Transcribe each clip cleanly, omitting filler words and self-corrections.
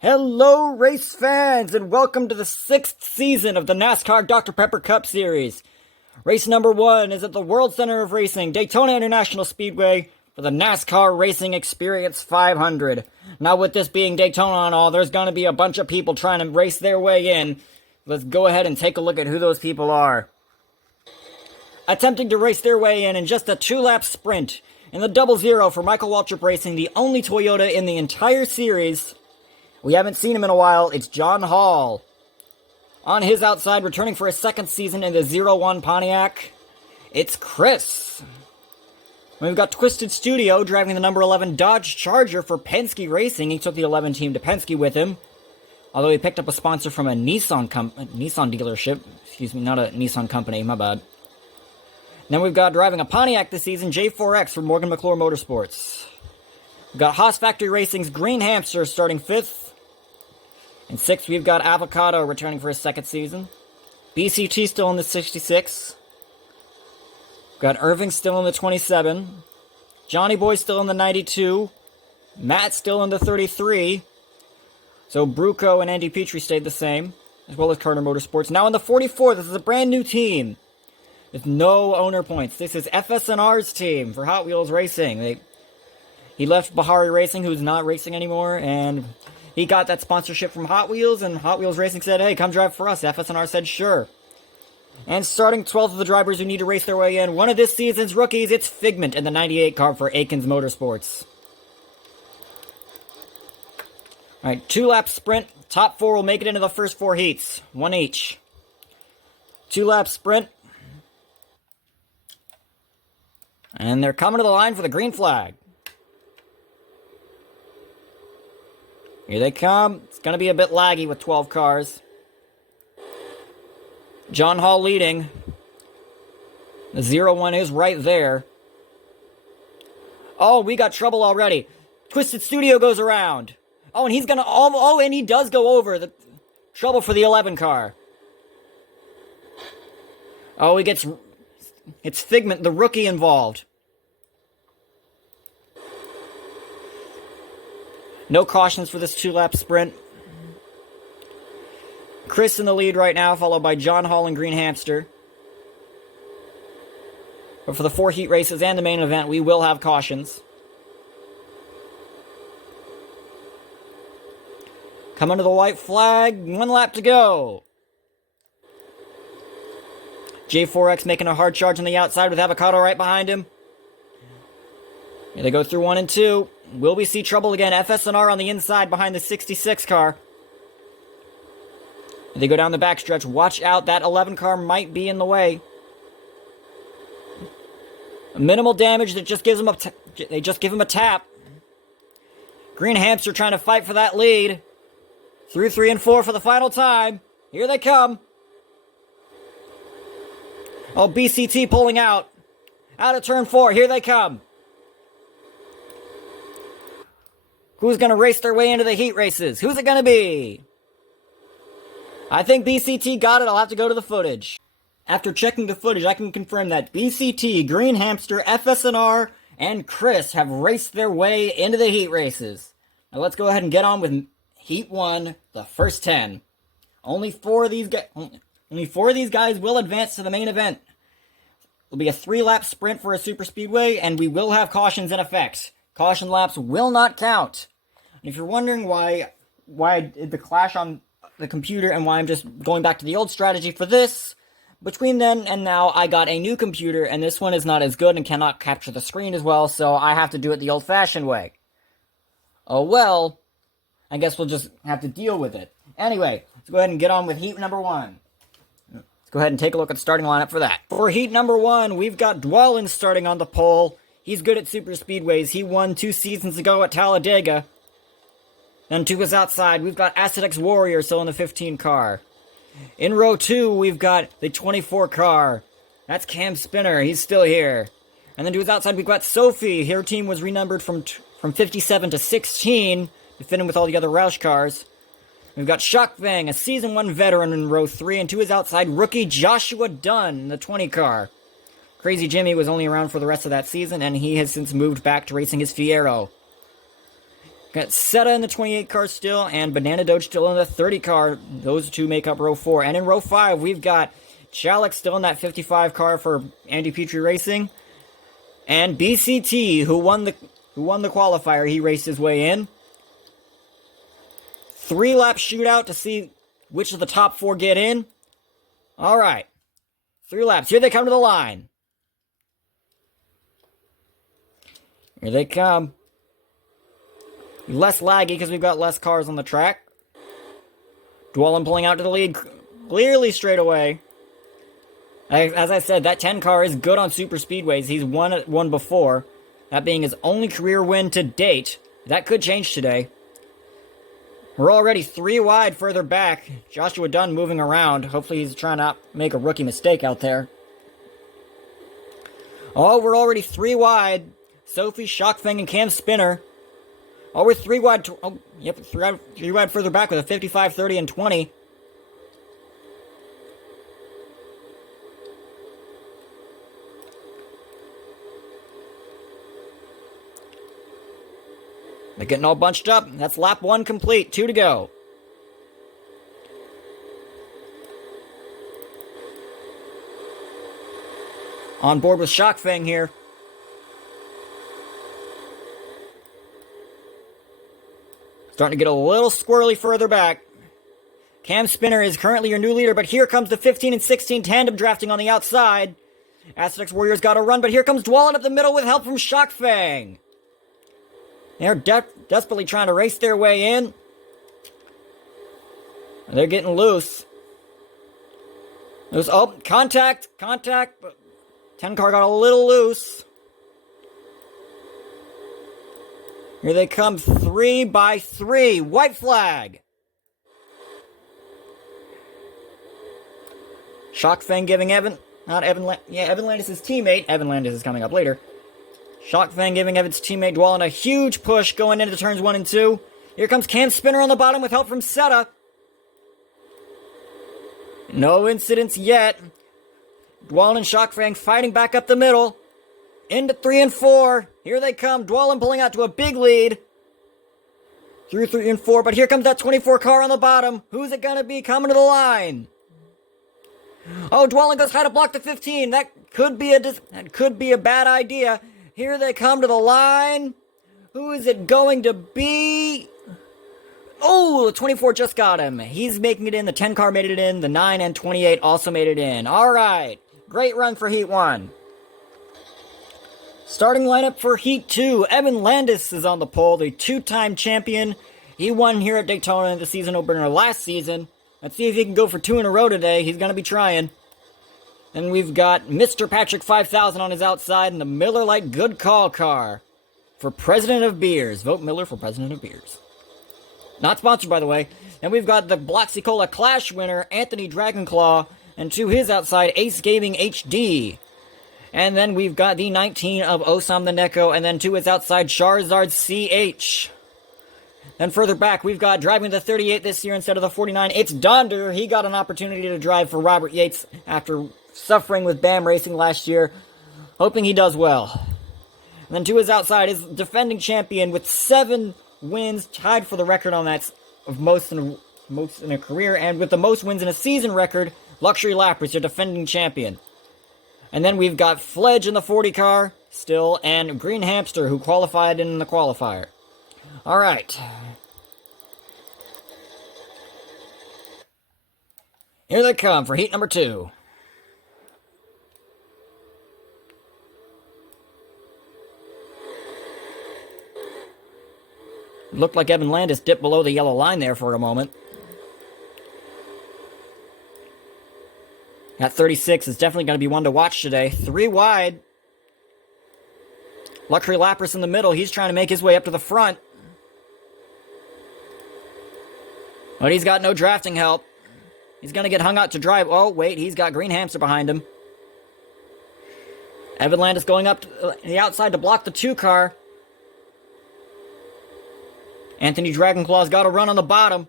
Hello, race fans, and welcome to the 6th season of the NASCAR Dr. Pepper Cup Series. Race number 1 is at the World Center of Racing, Daytona International Speedway, for the NASCAR Racing Experience 500. Now, with this being Daytona and all, there's going to be a bunch of people trying to race their way in. Let's go ahead and take a look at who those people are. Attempting to race their way in just a 2-lap sprint, in the 00 for Michael Waltrip Racing, the only Toyota in the entire series. We haven't seen him in a while. It's John Hall. On his outside, returning for his second season in the 01 Pontiac, it's Chris. We've got Twisted Studio driving the number 11 Dodge Charger for Penske Racing. He took the 11 team to Penske with him, although he picked up a sponsor from a Nissan dealership. Excuse me, not a Nissan company, my bad. Then we've got driving a Pontiac this season, J4X for Morgan McClure Motorsports. We've got Haas Factory Racing's Green Hamster starting 5th. In 6th, we've got Avocado returning for his second season. BCT still in the 66. We've got Irving still in the 27. Johnny Boy still in the 92. Matt still in the 33. So Bruco and Andy Petrie stayed the same, as well as Carter Motorsports. Now in the 44, this is a brand new team with no owner points. This is FS&R's team for Hot Wheels Racing. He left Bahari Racing, who's not racing anymore, and he got that sponsorship from Hot Wheels, and Hot Wheels Racing said, hey, come drive for us. FS&R said, sure. And starting 12th of the drivers who need to race their way in, one of this season's rookies, it's Figment in the 98 car for Aikens Motorsports. Alright, 2-lap sprint. Top 4 will make it into the first 4 heats. 1 each. 2-lap sprint. And they're coming to the line for the green flag. Here they come. It's going to be a bit laggy with 12 cars. John Hall leading. The 01 is right there. Oh, we got trouble already. Twisted Studio goes around. Oh, and he's going to... Oh, and he does go over. The trouble for the 11 car. Oh, he gets... It's Figment, the rookie, involved. No cautions for this 2-lap sprint. Chris in the lead right now, followed by John Hall and Green Hamster. But for the 4 heat races and the main event, we will have cautions. Coming to the white flag, 1 lap to go. J4X making a hard charge on the outside with Avocado right behind him. Here they go through 1 and 2. Will we see trouble again? FS&R on the inside behind the 66 car. They go down the backstretch. Watch out, that 11 car might be in the way. Minimal damage that just gives them they just give him a tap. Green Hamster trying to fight for that lead. Through 3 and 4 for the final time. Here they come. Oh, BCT pulling out. Out of turn 4. Here they come. Who's going to race their way into the heat races? Who's it going to be? I think BCT got it. I'll have to go to the footage. After checking the footage, I can confirm that BCT, Green Hamster, FS&R, and Chris have raced their way into the heat races. Now let's go ahead and get on with Heat 1, the first 10. Only 4 of these guys will advance to the main event. It'll be a 3-lap sprint for a super speedway, and we will have cautions in effect. Caution laps will not count. And if you're wondering why I did the clash on the computer and why I'm just going back to the old strategy for this, between then and now I got a new computer and this one is not as good and cannot capture the screen as well, so I have to do it the old-fashioned way. Oh well, I guess we'll just have to deal with it. Anyway, let's go ahead and get on with heat number 1. Let's go ahead and take a look at the starting lineup for that. For heat number 1, we've got Dwellin starting on the pole. He's good at super speedways. He won 2 seasons ago at Talladega. Then to his outside, we've got Acidex Warrior still in the 15 car. In row 2, we've got the 24 car. That's Cam Spinner. He's still here. And then to his outside, we've got Sophie. Her team was renumbered from 57 to 16 to fit in with all the other Roush cars. We've got Shockbang, a Season 1 veteran in row 3. And to his outside, rookie Joshua Dunn in the 20 car. Crazy Jimmy was only around for the rest of that season, and he has since moved back to racing his Fiero. Got Seta in the 28 car still, and Banana Doge still in the 30 car. Those two make up row 4. And in row 5, we've got Chalik still in that 55 car for Andy Petrie Racing. And BCT, who won the qualifier, he raced his way in. 3-lap shootout to see which of the top 4 get in. Alright. 3 laps. Here they come to the line. Here they come. Less laggy because we've got less cars on the track. Dwellin pulling out to the lead clearly straight away. As I said, that 10 car is good on super speedways. He's won one before. That being his only career win to date. That could change today. We're already 3 wide further back. Joshua Dunn moving around. Hopefully he's trying not to make a rookie mistake out there. Oh, we're already 3 wide. Sophie, Shockfang, and Cam Spinner. Oh, we're 3 wide. Oh, yep, 3 wide further back with a 55, 30, and 20. They're getting all bunched up. That's lap 1 complete. 2 to go. On board with Shockfang here. Starting to get a little squirrely further back. Cam Spinner is currently your new leader, but here comes the 15 and 16 tandem drafting on the outside. Aztecs Warriors got a run, but here comes Dwallin up the middle with help from Shockfang. They're desperately trying to race their way in. They're getting loose. There's, oh, contact. 10 car got a little loose. Here they come, 3 by 3. White flag. Shockfang giving Evan Landis' teammate. Evan Landis is coming up later. Shockfang giving Evan's teammate Dwallin a huge push going into turns 1 and 2. Here comes Cam Spinner on the bottom with help from Seta. No incidents yet. Dwallin and Shockfang fighting back up the middle. Into 3 and 4. Here they come. Dwallin pulling out to a big lead. Through 3 and 4. But here comes that 24 car on the bottom. Who's it going to be coming to the line? Oh, Dwallin goes high to block the 15. That could be a bad idea. Here they come to the line. Who is it going to be? Oh, the 24 just got him. He's making it in. The 10 car made it in. The 9 and 28 also made it in. All right. Great run for Heat 1. Starting lineup for Heat 2. Evan Landis is on the pole, the 2-time champion. He won here at Daytona in the season opener last season. Let's see if he can go for 2 in a row today. He's going to be trying. And we've got Mr. Patrick 5000 on his outside and the Miller Lite Good Call car for President of Beers. Vote Miller for President of Beers. Not sponsored, by the way. And we've got the Bloxy Cola Clash winner, Anthony Dragonclaw, and to his outside, Ace Gaming HD. And then we've got the 19 of Osam the Neko, and then to his outside, Charizard CH. Then further back, we've got driving the 38 this year instead of the 49. It's Donder. He got an opportunity to drive for Robert Yates after suffering with BAM Racing last year. Hoping he does well. And then to his outside is defending champion with 7 wins, tied for the record on that of most in a career, and with the most wins in a season record, Luxury Lapras, your defending champion. And then we've got Fledge in the 40 car still, and Green Hamster, who qualified in the qualifier. All right. Here they come for heat number 2. Looked like Evan Landis dipped below the yellow line there for a moment. That 36 is definitely going to be one to watch today. 3 wide. Luxury Lapras in the middle. He's trying to make his way up to the front. But he's got no drafting help. He's going to get hung out to drive. Oh, wait. He's got Green Hamster behind him. Evan Landis going up to the outside to block the 2 car. Anthony Dragonclaw's got a run on the bottom.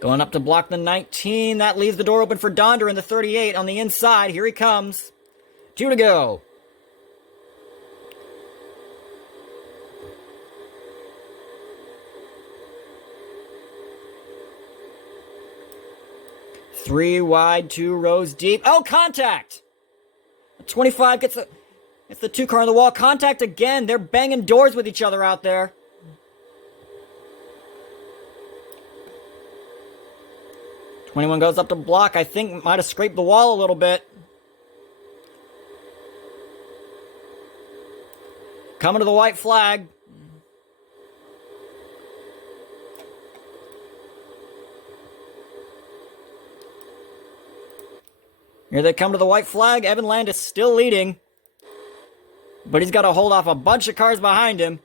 Going up to block the 19. That leaves the door open for Donder in the 38 on the inside. Here he comes. 2 to go. 3 wide, 2 rows deep. Oh, contact! 25 gets the 2 car on the wall. Contact again. They're banging doors with each other out there. '21 goes up to block. I think might have scraped the wall a little bit. Coming to the white flag. Here they come to the white flag. Evan Landis still leading. But he's got to hold off a bunch of cars behind him.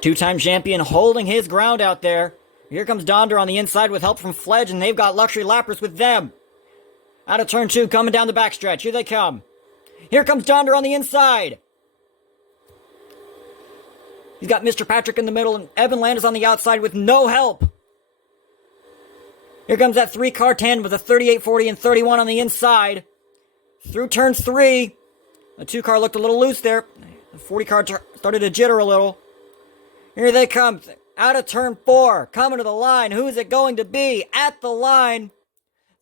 2-time champion holding his ground out there. Here comes Donder on the inside with help from Fledge, and they've got luxury lappers with them. Out of turn 2, coming down the backstretch. Here they come. Here comes Donder on the inside. He's got Mr. Patrick in the middle, and Evan Landis on the outside with no help. Here comes that 3-car tandem with a 38, 40, and 31 on the inside. Through turn 3. The 2-car looked a little loose there. The 40-car started to jitter a little. Here they come. Out of turn 4. Coming to the line. Who is it going to be? At the line.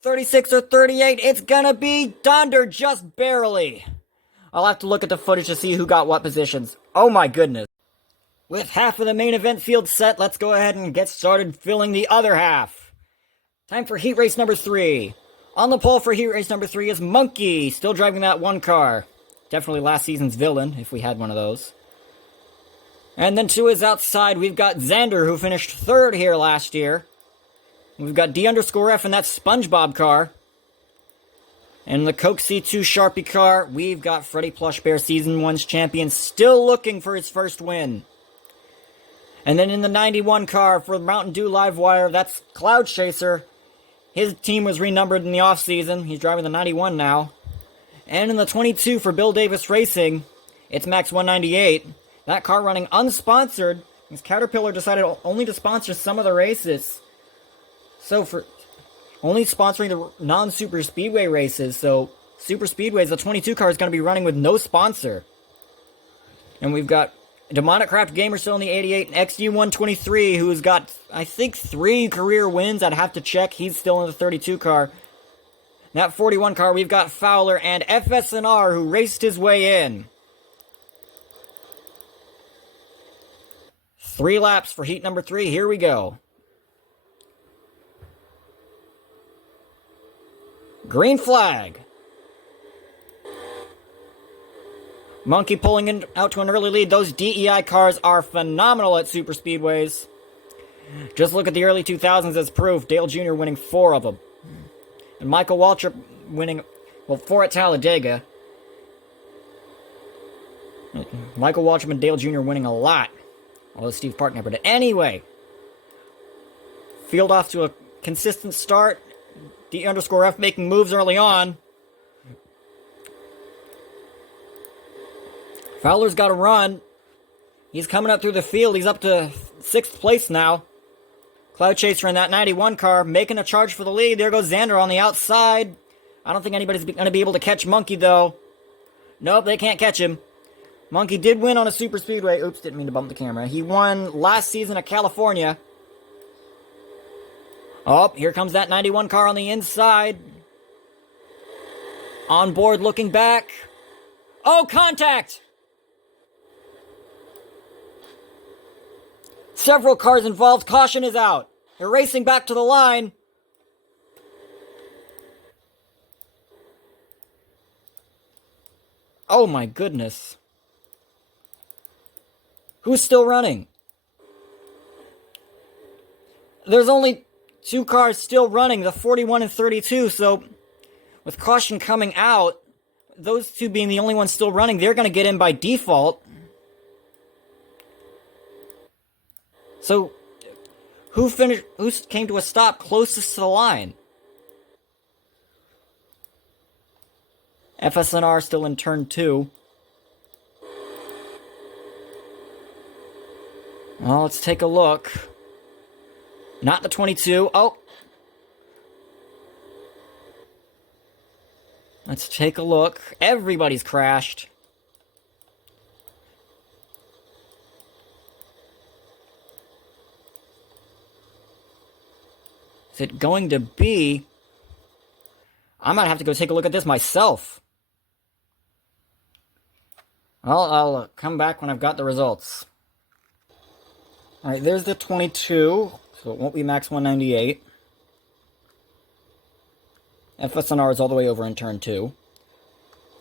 36 or 38. It's gonna be Donder just barely. I'll have to look at the footage to see who got what positions. Oh my goodness. With half of the main event field set, let's go ahead and get started filling the other half. Time for heat race number 3. On the pole for heat race number 3 is Monkey, still driving that 1 car. Definitely last season's villain, if we had one of those. And then to his outside, we've got Xander, who finished 3rd here last year. We've got D_F in that SpongeBob car. And the Coke C2 Sharpie car, we've got Freddy Plush Bear Season 1's champion, still looking for his first win. And then in the 91 car for Mountain Dew Livewire, that's Cloud Chaser. His team was renumbered in the offseason. He's driving the 91 now. And in the 22 for Bill Davis Racing, it's Max 198. That car running unsponsored, because Caterpillar decided only to sponsor some of the races. So for only sponsoring the non-super speedway races, so super speedways, the 22 car is going to be running with no sponsor. And we've got Demonic Craft Gamer still in the 88, and XU123, who's got, I think, 3 career wins. I'd have to check. He's still in the 32 car. That 41 car, we've got Fowler and FSNR, who raced his way in. 3 laps for heat number 3. Here we go. Green flag. Monkey pulling in, out to an early lead. Those DEI cars are phenomenal at super speedways. Just look at the early 2000s as proof. Dale Jr. winning 4 of them. And Michael Waltrip winning, well, 4 at Talladega. Michael Waltrip and Dale Jr. winning a lot. Although Steve Park never did. Anyway. Field off to a consistent start. D_F making moves early on. Fowler's got to run. He's coming up through the field. He's up to 6th place now. Cloud Chaser in that 91 car, making a charge for the lead. There goes Xander on the outside. I don't think anybody's going to be able to catch Monkey, though. Nope, they can't catch him. Monkey did win on a super speedway. Oops, didn't mean to bump the camera. He won last season at California. Oh, here comes that 91 car on the inside. On board, looking back. Oh, contact! Several cars involved. Caution is out. They're racing back to the line. Oh my goodness. Who's still running? There's only 2 cars still running, the 41 and 32, so with caution coming out, those 2 being the only ones still running, they're going to get in by default. So, who came to a stop closest to the line? FSNR still in turn 2. Well, let's take a look. Not the 22. Oh! Let's take a look. Everybody's crashed. Is it going to be... I might have to go take a look at this myself. Well, I'll come back when I've got the results. Alright, there's the 22, so it won't be max 198. FSNR is all the way over in turn 2.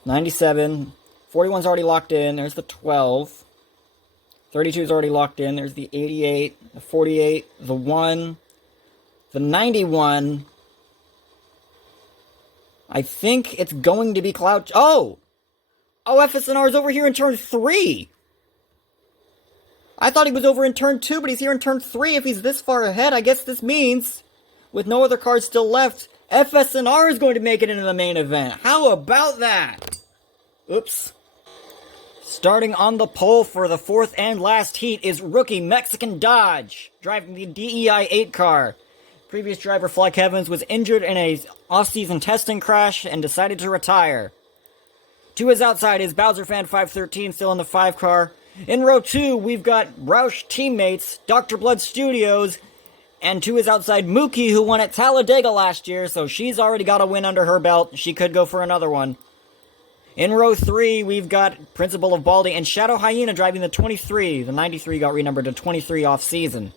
97. 41's already locked in. There's the 12. 32 is already locked in. There's the 88, the 48, the 1, the 91. I think it's going to be Cloud... Oh! Oh, FSNR is over here in turn 3! I thought he was over in turn 2, but he's here in turn 3. If he's this far ahead, I guess this means, with no other cards still left, FSNR is going to make it into the main event. How about that? Oops. Starting on the pole for the 4th and last heat is rookie Mexican Dodge, driving the DEI 8 car. Previous driver Fleck Evans was injured in a off-season testing crash and decided to retire. To his outside is Bowser Fan 513, still in the 5 car. In row 2, we've got Roush teammates, Dr. Blood Studios, and to his outside, Mookie, who won at Talladega last year, so she's already got a win under her belt. She could go for another one. In row 3, we've got Principal of Baldy and Shadow Hyena driving the 23. The 93 got renumbered to 23 off-season.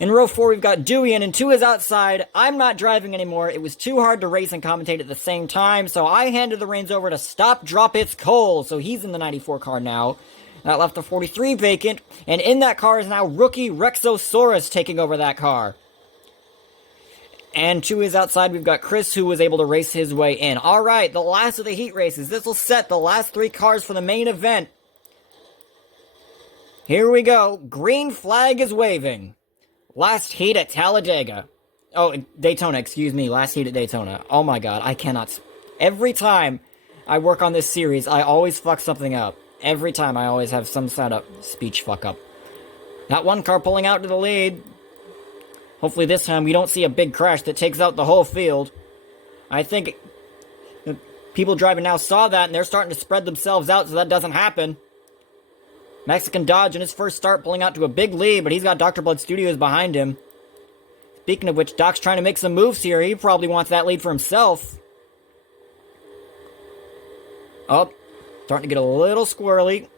In row 4, we've got Dewey, and to his outside, I'm not driving anymore. It was too hard to race and commentate at the same time, so I handed the reins over to Stop Drop It's Cole, so he's in the 94 car now. That left the 43 vacant, and in that car is now rookie Rexosaurus taking over that car. And to his outside, we've got Chris, who was able to race his way in. Alright, the last of the heat races. This will set the last 3 cars for the main event. Here we go. Green flag is waving. Last heat at Talladega. Oh, Daytona, excuse me. Last heat at Daytona. Oh my god, I cannot... Every time I work on this series, I always fuck something up. Every time I always have some sort of speech fuck up. That one car pulling out to the lead. Hopefully this time we don't see a big crash that takes out the whole field. I think the people driving now saw that and they're starting to spread themselves out so that doesn't happen. Mexican Dodge in his first start pulling out to a big lead, but he's got Dr. Blood Studios behind him. Speaking of which, Doc's trying to make some moves here. He probably wants that lead for himself. Oh, starting to get a little squirrely.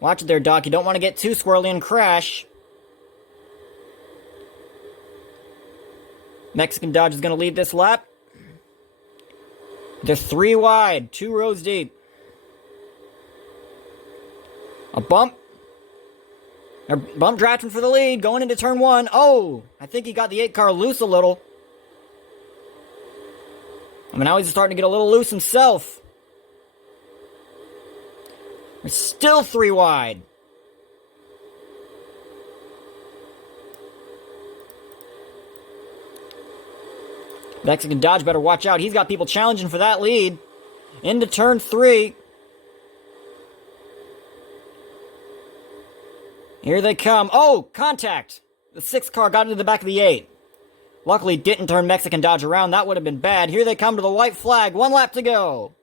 Watch it there, Doc. You don't want to get too squirrely and crash. Mexican Dodge is going to lead this lap. They're 3 wide, 2 rows deep. A bump. A bump drafting for the lead, going into turn 1. Oh, I think he got the 8 car loose a little. I mean, now he's starting to get a little loose himself. We're still 3 wide. Mexican Dodge better watch out. He's got people challenging for that lead. Into turn 3. Here they come. Oh, contact! The 6 car got into the back of the 8. Luckily, didn't turn Mexican Dodge around. That would have been bad. Here they come to the white flag. 1 lap to go.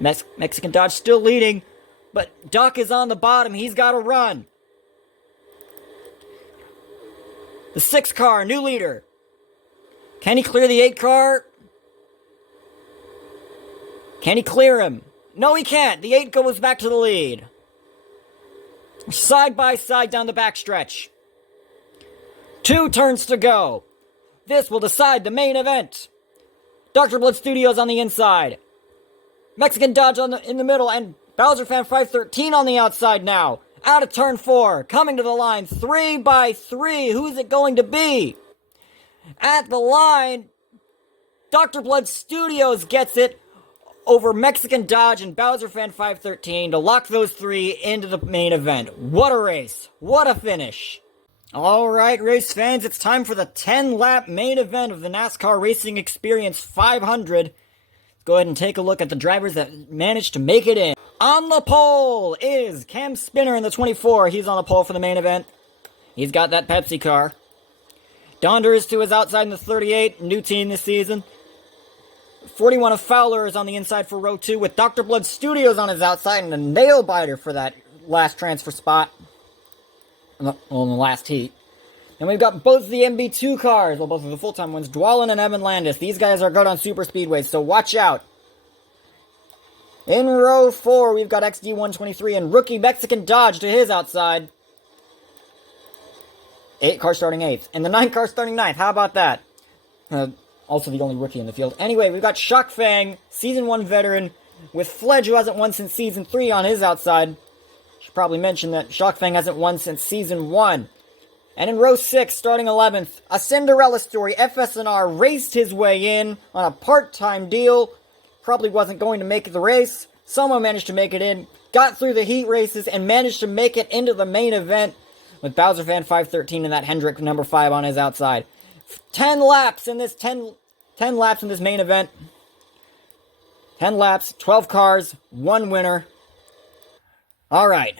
Mexican Dodge still leading, but Doc is on the bottom. He's got to run. The 6 car, new leader. Can he clear the 8 car? Can he clear him? No, he can't. The 8 goes back to the lead. Side by side down the backstretch. 2 turns to go. This will decide the main event. Dr. Blood Studios on the inside. Mexican Dodge in the middle, and Bowser Fan 513 on the outside now. Out of turn 4, coming to the line, 3 by 3. Who's it going to be? At the line, Dr. Blood Studios gets it over Mexican Dodge and Bowser Fan 513 to lock those 3 into the main event. What a race. What a finish. Alright, race fans, it's time for the 10-lap main event of the NASCAR Racing Experience 500. Let's go ahead and take a look at the drivers that managed to make it in. On the pole is Cam Spinner in the 24. He's on the pole for the main event. He's got that Pepsi car. Donder is to his outside in the 38, new team this season. 41 of Fowler is on the inside for row 2 with Dr. Blood Studios on his outside and a nail biter for that last transfer spot. in the last heat. And we've got both the MB2 cars, well, both of the full-time ones, Dwalin and Evan Landis. These guys are good on super speedways, so watch out. In row 4, we've got XD123 and rookie Mexican Dodge to his outside. 8 cars starting 8th, and the 9 cars starting 9th. How about that? Also the only rookie in the field. Anyway, we've got Shock Fang, Season 1 veteran, with Fledge, who hasn't won since Season 3 on his outside. Should probably mention that Shock Fang hasn't won since Season 1. And in row 6, starting 11th, a Cinderella story, FSNR raced his way in on a part-time deal. Probably wasn't going to make the race. Somehow managed to make it in, got through the heat races, and managed to make it into the main event with Bowser Fan 513 and that Hendrick number 5 on his outside. 10 laps in this 10 laps in this main event. 10 laps, 12 cars, 1 winner. All right.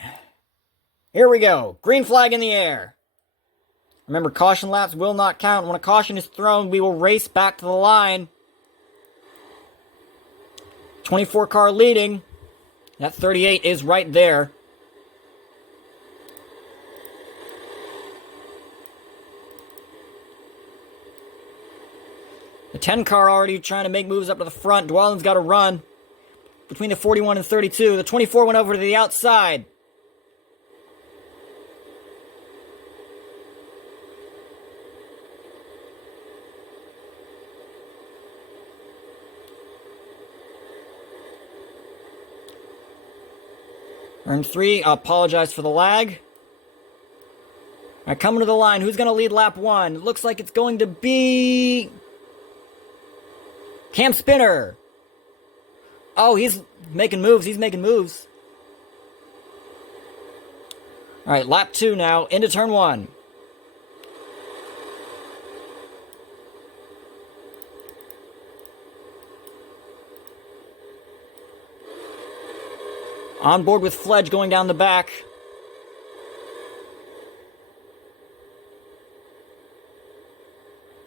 Here we go. Green flag in the air. Remember, caution laps will not count. When a caution is thrown, we will race back to the line. 24 car leading. That 38 is right there. The 10 car already trying to make moves up to the front. Dwalin's got to run. Between the 41 and 32. The 24 went over to the outside. Turn 3, apologize for the lag. Alright, coming to the line. Who's going to lead lap 1? It looks like it's going to be Cam Spinner. Oh, he's making moves. He's making moves. Alright, lap 2 now. Into turn 1. On board with Fledge going down the back.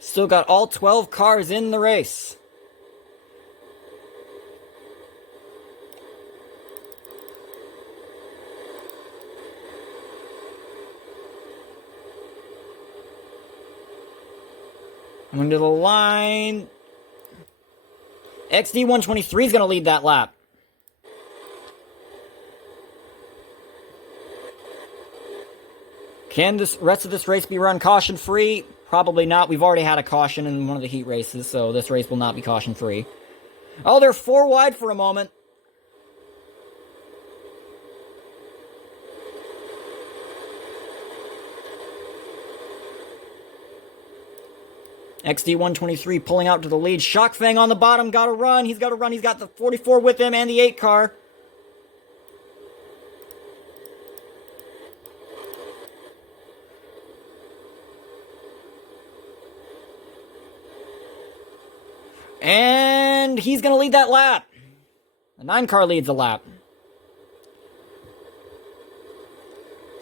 Still got all 12 cars in the race. Coming to the line. XD123 is going to lead that lap. Can this rest of this race be run caution-free? Probably not. We've already had a caution in one of the heat races, so this race will not be caution-free. Oh, they're 4 wide for a moment. XD123 pulling out to the lead. Shock Fang on the bottom. Got to run. He's got to run. He's got the 44 with him and the 8 car. And he's going to lead that lap. The 9 car leads the lap.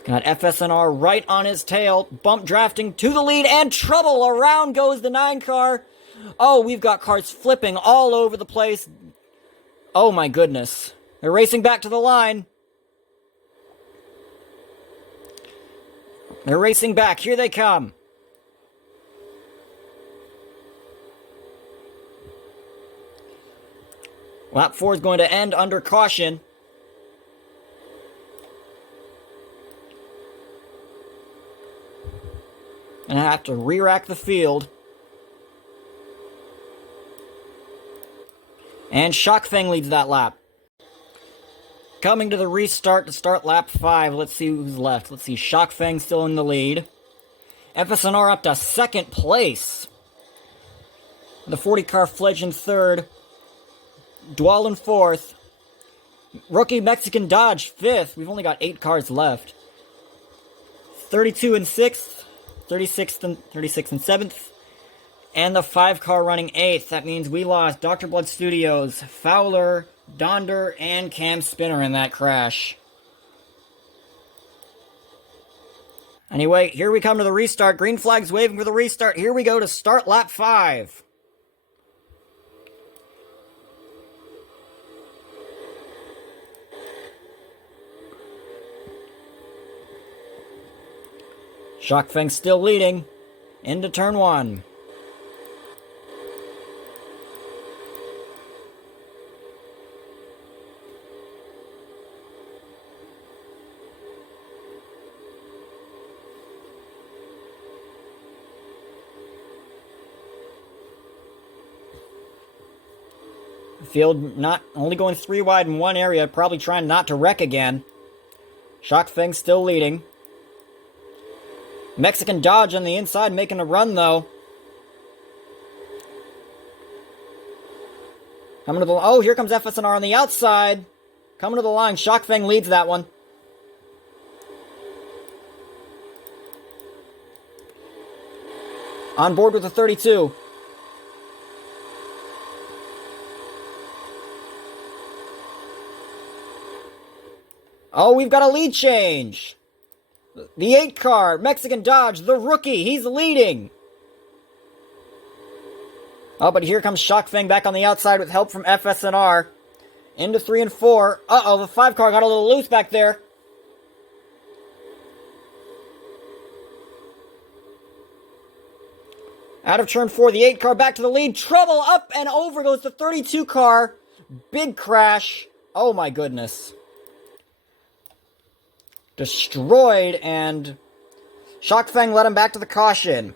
Got FSNR right on his tail. Bump drafting to the lead and trouble. Around goes the 9 car. Oh, we've got cars flipping all over the place. Oh my goodness. They're racing back to the line. They're racing back. Here they come. Lap 4 is going to end under caution. And I have to re-rack the field. And Shock Fang leads that lap. Coming to the restart to start lap 5. Let's see who's left. Let's see, Shock Fang still in the lead. FSNR up to 2nd place. The 40 car Fledge in 3rd. Dwalin 4th. Rookie Mexican Dodge 5th. We've only got 8 cars left. 32 and 6th. 36th and 7th. And the 5 car running 8th. That means we lost Dr. Blood Studios, Fowler, Donder, and Cam Spinner in that crash. Anyway, here we come to the restart. Green flag's waving for the restart. Here we go to start lap 5. Shockfang still leading into turn 1. Field not only going 3 wide in one area, probably trying not to wreck again. Shockfang still leading. Mexican Dodge on the inside making a run though. Coming to the... Oh, here comes FSNR on the outside. Coming to the line. Shockfang leads that one. On board with the 32. Oh, we've got a lead change. The 8 car, Mexican Dodge, the rookie, he's leading. Oh, but here comes Shockfang back on the outside with help from FSNR. Into 3 and 4. Uh-oh, the 5 car got a little loose back there. Out of turn 4, the 8 car back to the lead. Trouble, up and over goes the 32 car. Big crash. Oh my goodness. Destroyed, and Shockfang led him back to the caution.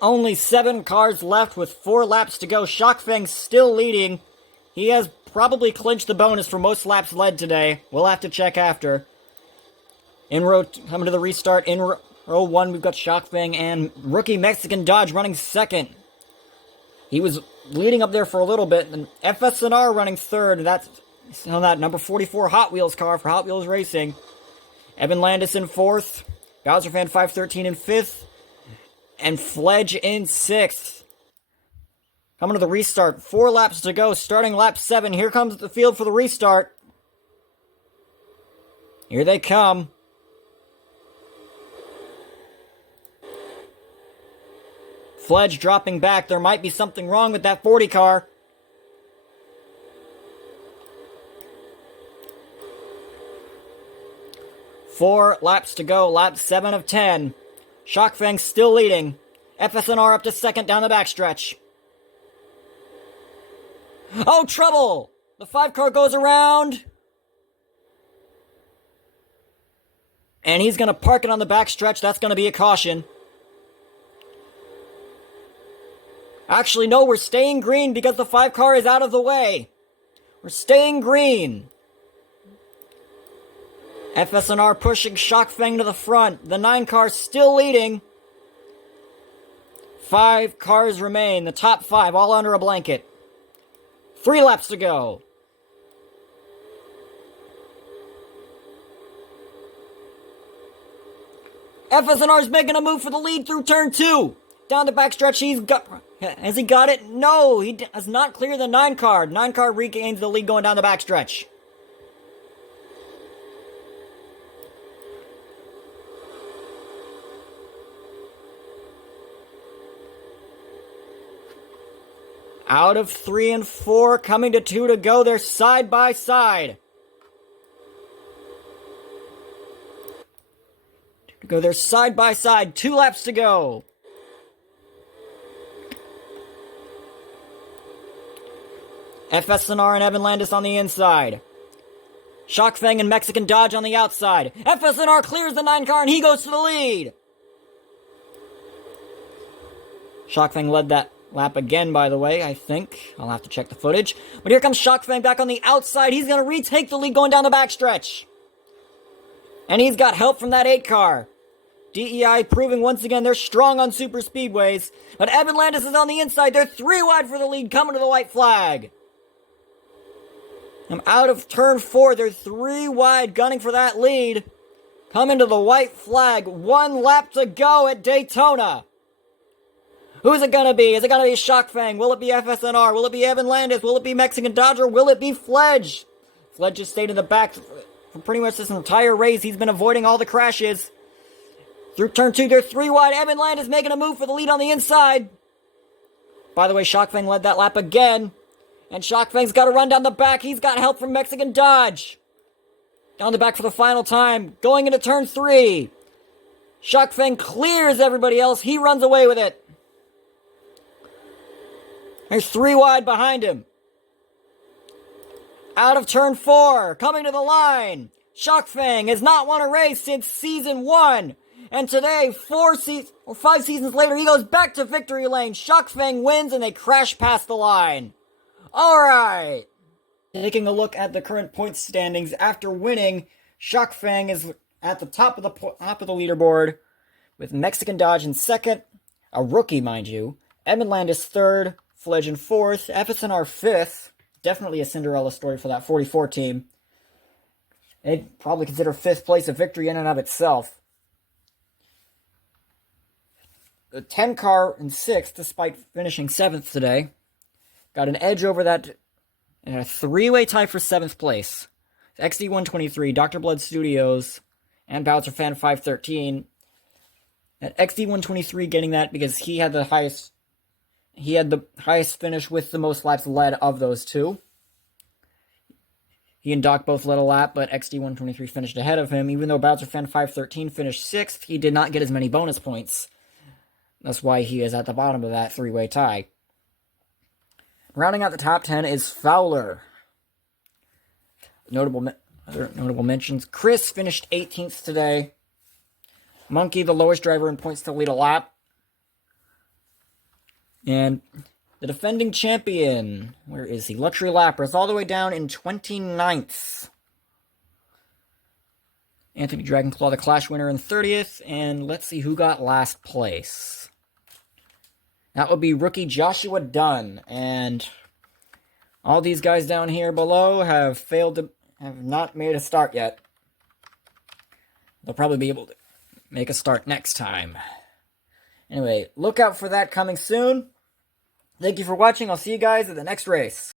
Only 7 cars left with 4 laps to go. Shockfang still leading. He has probably clinched the bonus for most laps led today. We'll have to check after. Coming to the restart. In row 1, we've got Shockfang and rookie Mexican Dodge running second. He was leading up there for a little bit. And FSNR running third. That's on that number 44 Hot Wheels car for Hot Wheels Racing. Evan Landis in 4th, Bowser Fan 513 in 5th, and Fledge in 6th. Coming to the restart, 4 laps to go, starting lap 7. Here comes the field for the restart. Here they come. Fledge dropping back. There might be something wrong with that 40 car. Four laps to go, lap 7 of 10. Shockfang still leading. FSNR up to second down the backstretch. Oh, trouble! The 5 car goes around. And he's going to park it on the backstretch. That's going to be a caution. Actually, no, we're staying green because the 5 car is out of the way. We're staying green. FSNR pushing Shockfang to the front. The 9 car still leading. 5 cars remain. The top 5 all under a blanket. 3 laps to go. FSNR's making a move for the lead through turn 2. Down the backstretch, has he got it? No, he does not clear the 9 car. 9 car regains the lead going down the backstretch. Out of 3 and 4, coming to 2 to go. They're side by side. They're side by side. 2 laps to go. FSNR and Evan Landis on the inside. Shockfang and Mexican Dodge on the outside. FSNR clears the 9 car and he goes to the lead. Shockfang led that lap again, by the way, I think. I'll have to check the footage. But here comes Shockfang back on the outside. He's going to retake the lead going down the backstretch. And he's got help from that 8 car. DEI proving once again they're strong on super speedways. But Evan Landis is on the inside. They're 3 wide for the lead, coming to the white flag. I'm out of turn 4. They're 3 wide, gunning for that lead. Coming to the white flag. 1 lap to go at Daytona. Who's it gonna be? Is it gonna be Shockfang? Will it be FSNR? Will it be Evan Landis? Will it be Mexican Dodger? Will it be Fledge? Fledge has stayed in the back for pretty much this entire race. He's been avoiding all the crashes. Through turn 2, they're 3 wide. Evan Landis making a move for the lead on the inside. By the way, Shockfang led that lap again. And Shockfang's got to run down the back. He's got help from Mexican Dodge. Down the back for the final time. Going into turn 3. Shockfang clears everybody else. He runs away with it. There's 3 wide behind him. Out of turn 4, coming to the line. Shockfang has not won a race since season 1. And today, 5 seasons later, he goes back to victory lane. Shockfang wins and they crash past the line. Alright. Taking a look at the current points standings after winning, Shockfang is at the top of the leaderboard with Mexican Dodge in second, a rookie, mind you. Edmund Landis third, Fledge in fourth, FSNR fifth. Definitely a Cinderella story for that 44 team. They'd probably consider 5th place a victory in and of itself. The 10 car in 6th, despite finishing 7th today, got an edge over that in a 3-way tie for 7th place. XD123, Dr. Blood Studios, and Bowser Fan 513. At XD123 getting that because he had the highest finish with the most laps led of those two. He and Doc both led a lap, but XD123 finished ahead of him. Even though Bowser Fan 513 finished 6th, he did not get as many bonus points. That's why he is at the bottom of that 3-way tie. Rounding out the top 10 is Fowler. Other notable mentions. Chris finished 18th today. Monkey, the lowest driver in points to lead a lap. And the defending champion, where is he? Luxury Lapper is all the way down in 29th. Anthony Dragonclaw, the Clash winner, in 30th. And let's see who got last place. That would be rookie Joshua Dunn. And all these guys down here below have not made a start yet. They'll probably be able to make a start next time. Anyway, look out for that coming soon. Thank you for watching. I'll see you guys at the next race.